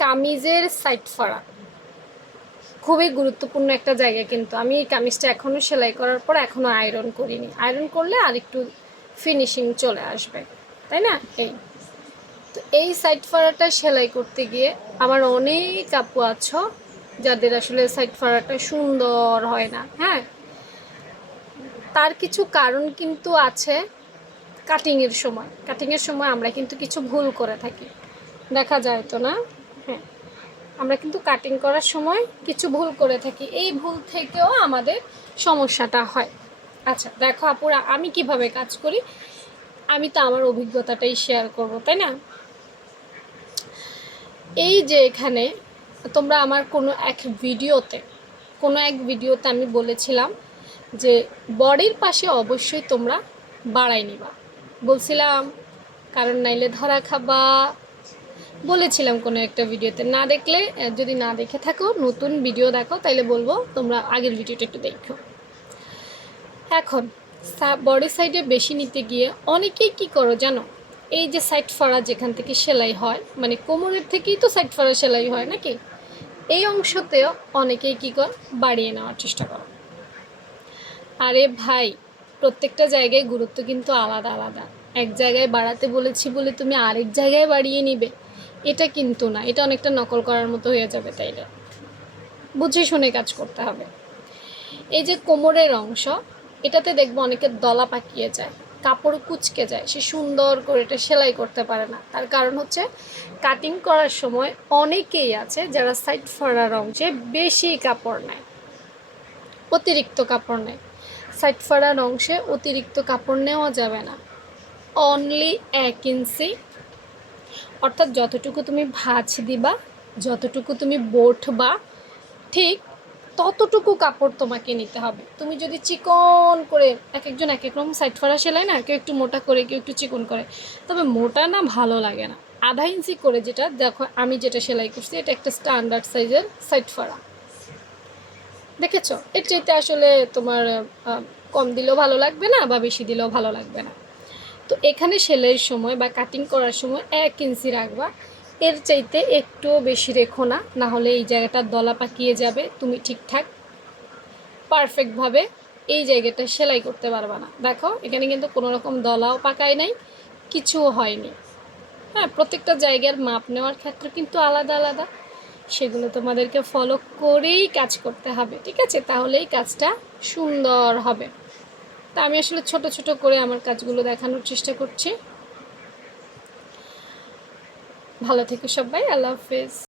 কামিজের সাইড ফাড়া খুবই গুরুত্বপূর্ণ একটা জায়গা, কিন্তু আমি এই কামিজটা এখনও সেলাই করার পর এখনও আয়রন করিনি। আয়রন করলে আর একটু ফিনিশিং চলে আসবে, তাই না? তো এই সাইড ফাড়াটা সেলাই করতে গিয়ে আমার অনেক আপু আছো যাদের আসলে সাইড ফাড়াটা সুন্দর হয় না। হ্যাঁ, তার কিছু কারণ কিন্তু আছে। কাটিংয়ের সময় আমরা কিন্তু কিছু ভুল করে থাকি, দেখা যায় তো না? হ্যাঁ, আমরা কিন্তু কাটিং করার সময় কিছু ভুল করে থাকি, এই ভুল থেকেও আমাদের সমস্যাটা হয়। আচ্ছা দেখো আপুরা, আমি কিভাবে কাজ করি, আমি তো আমার অভিজ্ঞতাটাই শেয়ার করব, তাই না? এই যে এখানে তোমরা আমার কোনো এক ভিডিওতে আমি বলেছিলাম যে বডির পাশে অবশ্যই তোমরা বাড়াই নিবা, বলছিলাম, কারণ নাইলে ধরা খাবা। বলেছিলাম কোনো একটা ভিডিওতে, না দেখলে, যদি না দেখে থাকো, নতুন ভিডিও দেখো, তাইলে বলবো তোমরা আগের ভিডিওটা একটু দেখো। এখন বডি সাইডে বেশি নিতে গিয়ে অনেকেই কি করো জানো, এই যে সাইড ফাড়া যেখান থেকে সেলাই হয়, মানে কোমরের থেকেই তো সাইড ফাড়া সেলাই হয় নাকি, এই অংশতেও অনেকেই কী কর, বাড়িয়ে নেওয়ার চেষ্টা করো। আরে ভাই, প্রত্যেকটা জায়গায় গুরুত্ব কিন্তু আলাদা আলাদা। এক জায়গায় বাড়াতে বলেছি বলে তুমি আরেক জায়গায় বাড়িয়ে নিবে, এটা কিন্তু না, এটা অনেকটা নকল করার মতো হয়ে যাবে। তাইলে বুঝে শুনে কাজ করতে হবে। এই যে কোমরের অংশ, এটাতে দেখবো অনেকের দলা পাকিয়ে যায়, কাপড় কুঁচকে যায়, সে সুন্দর করে এটা সেলাই করতে পারে না। তার কারণ হচ্ছে কাটিং করার সময় অনেকেই আছে যারা সাইড ফাড়ার অংশে বেশি কাপড় নেয়, অতিরিক্ত কাপড় নেয়। সাইড ফাড়ার অংশে অতিরিক্ত কাপড় নেওয়া যাবে না। অনলি 1 ইঞ্চি, অর্থাৎ যতটুকু তুমি ভাঁজ দিবা, যতটুকু তুমি বটবা, ঠিক ততটুকু কাপড় তোমাকে নিতে হবে। তুমি যদি চিকন করে, এক একজন এক এক রকম সাইড ফাড়া সেলাই না, কেউ একটু মোটা করে, কেউ একটু চিকন করে, তবে মোটা না ভালো লাগে না। 1/2 ইঞ্চি করে, যেটা দেখো আমি যেটা সেলাই করছি, এটা একটা স্ট্যান্ডার্ড সাইজের সাইড ফাড়া, দেখেছো? এর চাইতে আসলে তোমার কম দিলেও ভালো লাগবে না, বা বেশি দিলেও ভালো লাগবে না। তো এখানে সেলাইয়ের সময় বা কাটিং করার সময় 1 ইঞ্চি রাখবা, এর চাইতে একটুও বেশি রেখো না, না হলে এই জায়গাটা দলা পাকিয়ে যাবে, তুমি ঠিকঠাক পারফেক্টভাবে এই জায়গাটা সেলাই করতে পারবে না। দেখো এখানে কিন্তু কোনো রকম দলাও পাকায় নাই, কিছুও হয়নি। হ্যাঁ, প্রত্যেকটা জায়গার মাপ নেওয়ার ক্ষেত্রে কিন্তু আলাদা আলাদা, সেগুলো তোমাদেরকে ফলো করেই কাজ করতে হবে, ঠিক আছে? তাহলেই কাজটা সুন্দর হবে। তা আমি আসলে ছোট ছোট করে আমার কাজগুলো দেখানোর চেষ্টা করছি। ভালো থেকো সবাই, আল্লাহ হাফেজ।